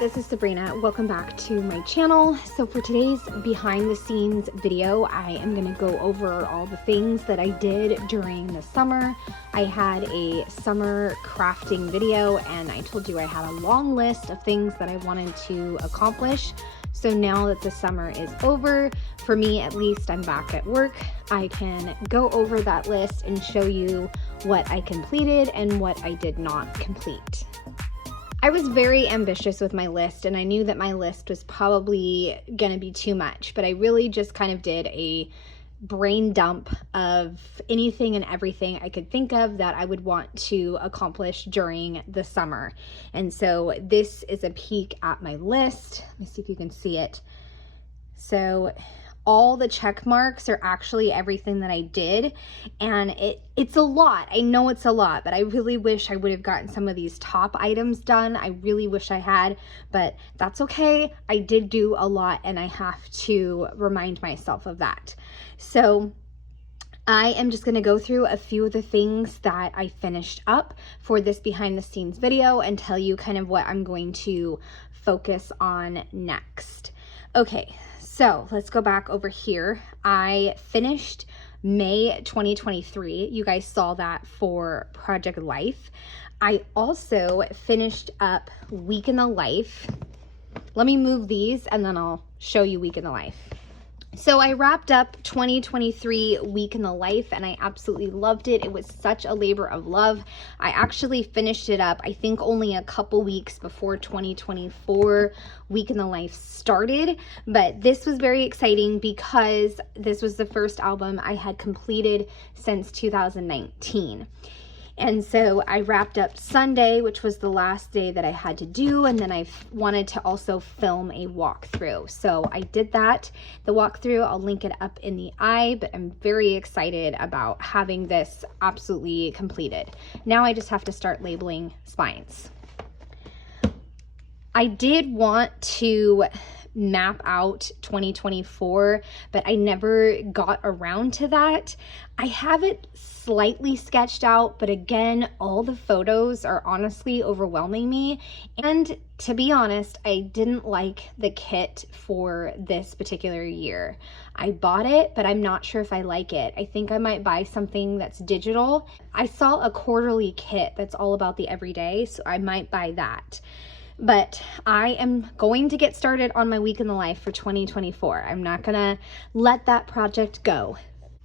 this is Sabrina. Welcome back to my channel. So for today's behind the scenes video, I am going to go over all the things that I did during the summer. I had a summer crafting video and I told you I had a long list of things that I wanted to accomplish. So now that the summer is over, for me at least, I'm back at work, I can go over that list and show you what I completed and what I did not complete. I was very ambitious with my list and I knew that my list was probably gonna be too much, but I really just kind of did a brain dump of anything and everything I could think of that I would want to accomplish during the summer. And so this is a peek at my list. Let me see if you can see it. So all the check marks are actually everything that I did, and it's a lot. I know it's a lot, but I really wish I would have gotten some of these top items done. I really wish I had, but that's okay. I did do a lot and I have to remind myself of that. So I am just going to go through a few of the things that I finished up for this behind the scenes video and tell you kind of what I'm going to focus on next. Okay. So let's go back over here. I finished May 2023. You guys saw that for Project Life. I also finished up Week in the Life. Let me move these and then I'll show you Week in the Life. So I wrapped up 2023 Week in the Life and I absolutely loved it. It was such a labor of love. I actually finished it up, I think only a couple weeks before 2024 Week in the Life started, but this was very exciting because this was the first album I had completed since 2019. And so I wrapped up Sunday, which was the last day that I had to do, and then I wanted to also film a walkthrough. So I did that. The walkthrough, I'll link it up in the eye, but I'm very excited about having this absolutely completed. Now I just have to start labeling spines. I did want to map out 2024, but I never got around to that. I have it slightly sketched out, but again, all the photos are honestly overwhelming me. And to be honest, I didn't like the kit for this particular year. I bought it, but I'm not sure if I like it. I think I might buy something that's digital. I saw a quarterly kit that's all about the everyday, so I might buy that. But I am going to get started on my Week in the Life for 2024. I'm not gonna let that project go.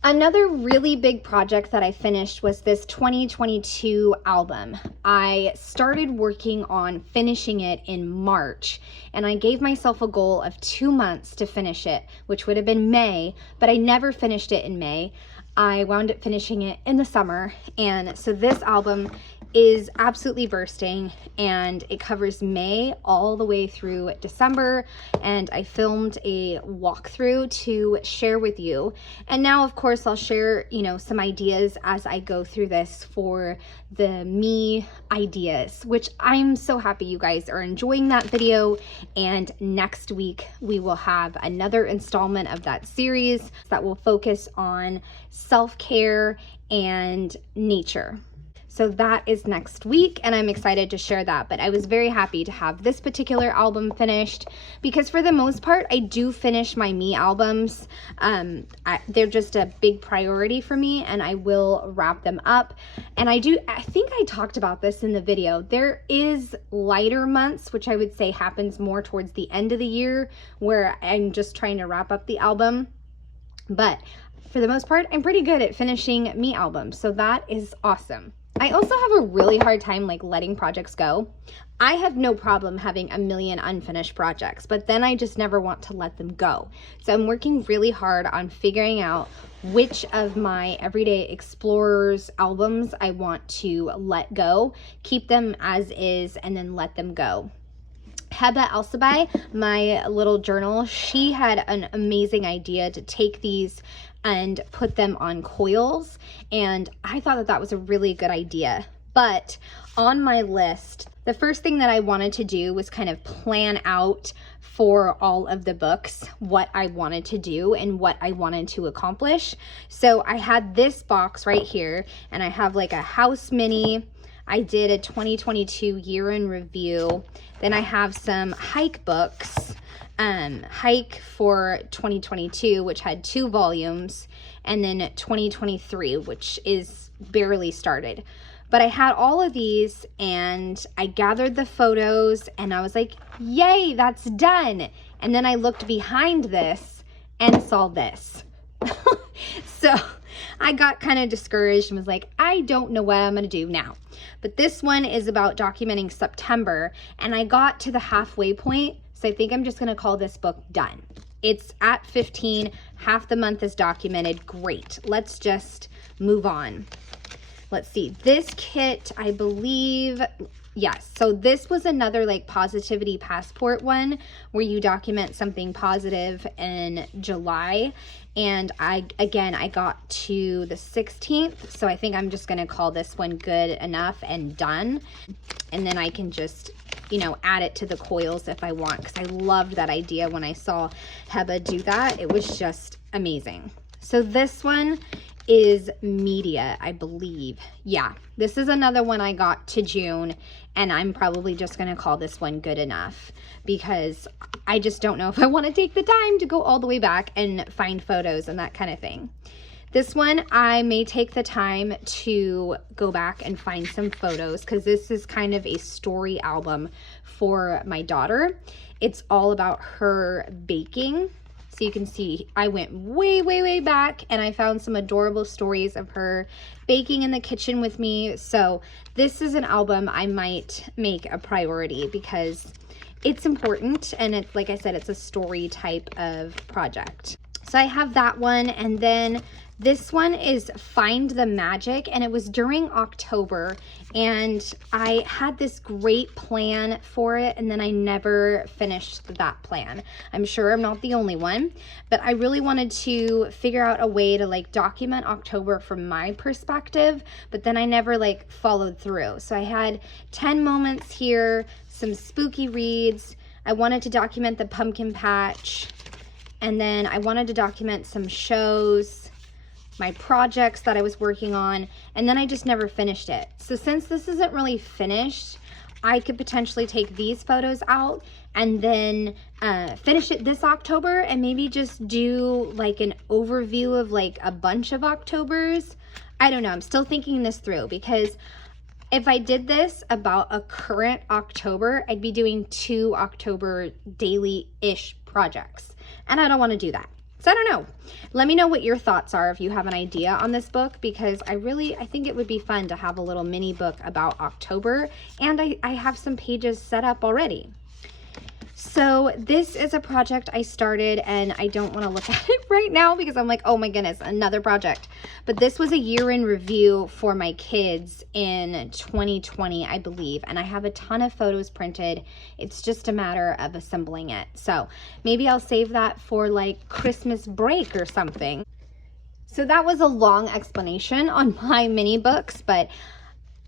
Another really big project that I finished was this 2022 album. I started working on finishing it in March, and I gave myself a goal of 2 months to finish it, which would have been May, but I never finished it in May. I wound up finishing it in the summer, and so this album is absolutely bursting and it covers May all the way through December, and I filmed a walkthrough to share with you. And now of course I'll share, some ideas as I go through this for the me ideas, which I'm so happy you guys are enjoying that video. And next week we will have another installment of that series that will focus on self-care and nature. So that is next week, and I'm excited to share that. But I was very happy to have this particular album finished because for the most part, I do finish my me albums. They're just a big priority for me, and I will wrap them up. And I think I talked about this in the video. There is lighter months, which I would say happens more towards the end of the year, where I'm just trying to wrap up the album. But for the most part, I'm pretty good at finishing me albums, so that is awesome. I also have a really hard time letting projects go. I have no problem having a million unfinished projects, but then I just never want to let them go. So I'm working really hard on figuring out which of my Everyday Explorers albums I want to let go, keep them as is, and then let them go. Heba Elsabai, my little journal, she had an amazing idea to take these and put them on coils, and I thought that that was a really good idea. But on my list, the first thing that I wanted to do was kind of plan out for all of the books what I wanted to do and what I wanted to accomplish. So I had this box right here, and I have a house mini, I did a 2022 year in review. Then I have some hike books. Hike for 2022, which had 2 volumes, and then 2023, which is barely started. But I had all of these and I gathered the photos and I was like, yay, that's done. And then I looked behind this and saw this. So I got kind of discouraged and was like, I don't know what I'm going to do now. But this one is about documenting September, and I got to the halfway point. So I think I'm just going to call this book done. It's at 15, half the month is documented. Great. Let's just move on. Let's see, this kit, I believe, yes. So this was another like positivity passport one where you document something positive in July. And I got to the 16th. So I think I'm just going to call this one good enough and done. And then I can just, you know, add it to the coils if I want, because I loved that idea when I saw Heba do that. It was just amazing. So this one is media, I believe. Yeah, this is another one I got to June, and I'm probably just going to call this one good enough because I just don't know if I want to take the time to go all the way back and find photos and that kind of thing. This one, I may take the time to go back and find some photos because this is kind of a story album for my daughter. It's all about her baking. So you can see I went way, way, way back and I found some adorable stories of her baking in the kitchen with me. So this is an album I might make a priority because it's important, and it's, like I said, it's a story type of project. So I have that one, and then this one is Find the Magic, and it was during October, and I had this great plan for it, and then I never finished that plan. I'm sure I'm not the only one, but I really wanted to figure out a way to like document October from my perspective, but then I never like followed through. So I had 10 moments here, some spooky reads. I wanted to document the pumpkin patch, and then I wanted to document some shows, my projects that I was working on, and then I just never finished it. So since this isn't really finished, I could potentially take these photos out and then finish it this October and maybe just do like an overview of like a bunch of Octobers. I don't know, I'm still thinking this through because if I did this about a current October, I'd be doing 2 October daily-ish projects, and I don't want to do that. So I don't know. Let me know what your thoughts are if you have an idea on this book, because I think it would be fun to have a little mini book about October, and I have some pages set up already. So this is a project I started, and I don't want to look at it right now because I'm like, oh my goodness, another project. But this was a year in review for my kids in 2020, I believe. And I have a ton of photos printed. It's just a matter of assembling it. So maybe I'll save that for like Christmas break or something. So that was a long explanation on my mini books, but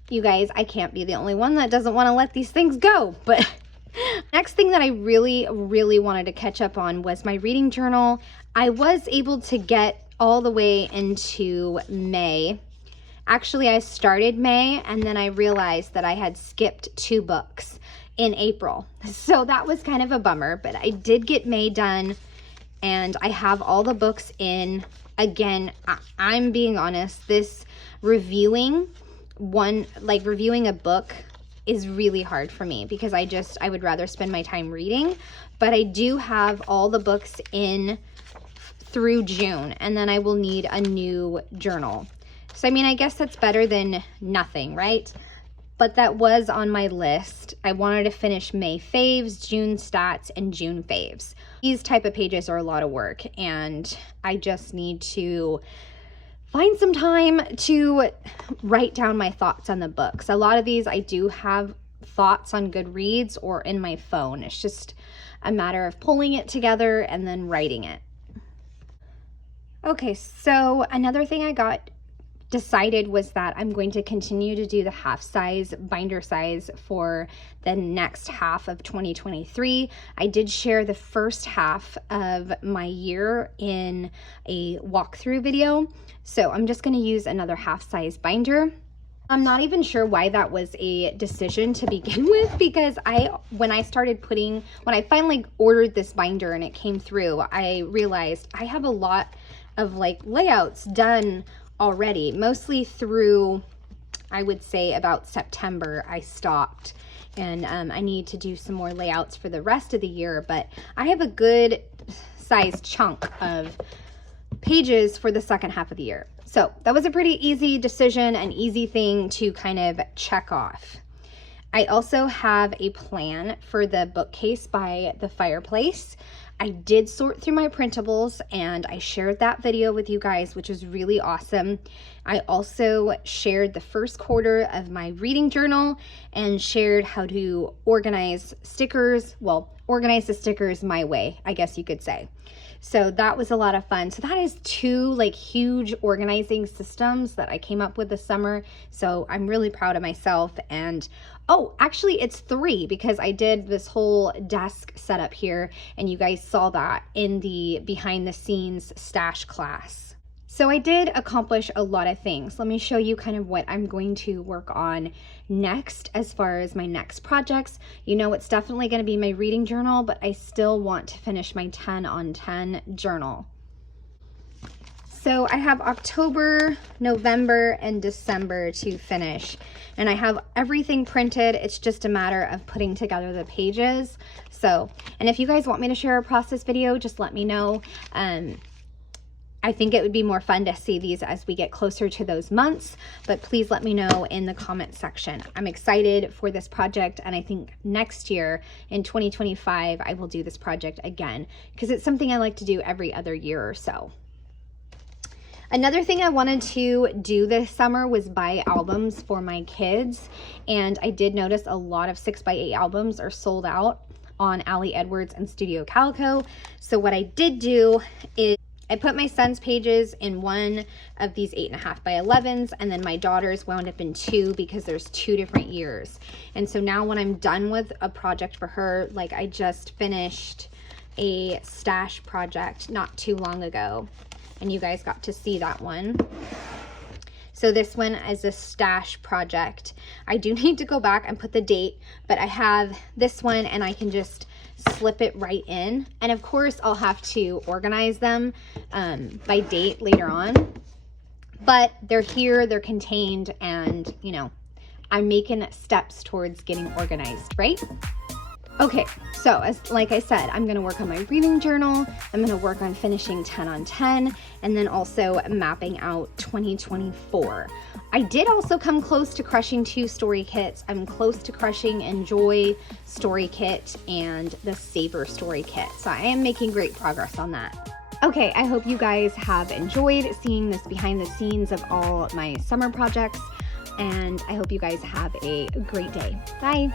you guys, I can't be the only one that doesn't want to let these things go. But next thing that I really, really wanted to catch up on was my reading journal. I was able to get all the way into May. Actually, I started May and then I realized that I had skipped 2 books in April. So that was kind of a bummer, but I did get May done and I have all the books in. Again, I'm being honest, this reviewing a book is really hard for me because I would rather spend my time reading, but I do have all the books in through June, and then I will need a new journal. So I mean, I guess that's better than nothing, right? But that was on my list. I wanted to finish May faves, June stats, and June faves. These type of pages are a lot of work, and I just need to find some time to write down my thoughts on the books. A lot of these I do have thoughts on Goodreads or in my phone. It's just a matter of pulling it together and then writing it. Okay, so another thing I got decided was that I'm going to continue to do the half size binder size for the next half of 2023. I did share the first half of my year in a walkthrough video, so I'm just going to use another half size binder. I'm not even sure why that was a decision to begin with, because when I finally ordered this binder and it came through, I realized I have a lot of like layouts done already, mostly through, I would say about September I stopped, and I need to do some more layouts for the rest of the year, but I have a good sized chunk of pages for the second half of the year. So that was a pretty easy decision, an easy thing to kind of check off. I also have a plan for the bookcase by the fireplace. I did sort through my printables and I shared that video with you guys, which was really awesome. I also shared the first quarter of my reading journal and shared how to organize stickers. Well, organize the stickers my way, I guess you could say. So that was a lot of fun. So that is 2 like huge organizing systems that I came up with this summer. So I'm really proud of myself. And oh, actually it's 3, because I did this whole desk setup here and you guys saw that in the behind the scenes stash class. So I did accomplish a lot of things. Let me show you kind of what I'm going to work on next as far as my next projects. You know, it's definitely going to be my reading journal, but I still want to finish my 10 on 10 journal. So I have October, November, and December to finish, and I have everything printed. It's just a matter of putting together the pages. So, and if you guys want me to share a process video, just let me know. I think it would be more fun to see these as we get closer to those months, but please let me know in the comment section. I'm excited for this project, and I think next year in 2025, I will do this project again because it's something I like to do every other year or so. Another thing I wanted to do this summer was buy albums for my kids, and I did notice a lot of 6x8 albums are sold out on Ali Edwards and Studio Calico. So what I did do is I put my son's pages in one of these 8.5 by 11s, and then my daughter's wound up in 2 because there's 2 different years. And so now when I'm done with a project for her, like I just finished a stash project not too long ago, and you guys got to see that one. So this one is a stash project. I do need to go back and put the date, but I have this one and I can just slip it right in. And of course I'll have to organize them by date later on, but they're here, they're contained, and you know, I'm making steps towards getting organized, right? Okay, so like I said, I'm gonna work on my reading journal, I'm gonna work on finishing 10 on 10, and then also mapping out 2024. I did also come close to crushing 2 story kits. I'm close to crushing Enjoy story kit and the Savor story kit. So I am making great progress on that. Okay, I hope you guys have enjoyed seeing this behind the scenes of all my summer projects, and I hope you guys have a great day. Bye.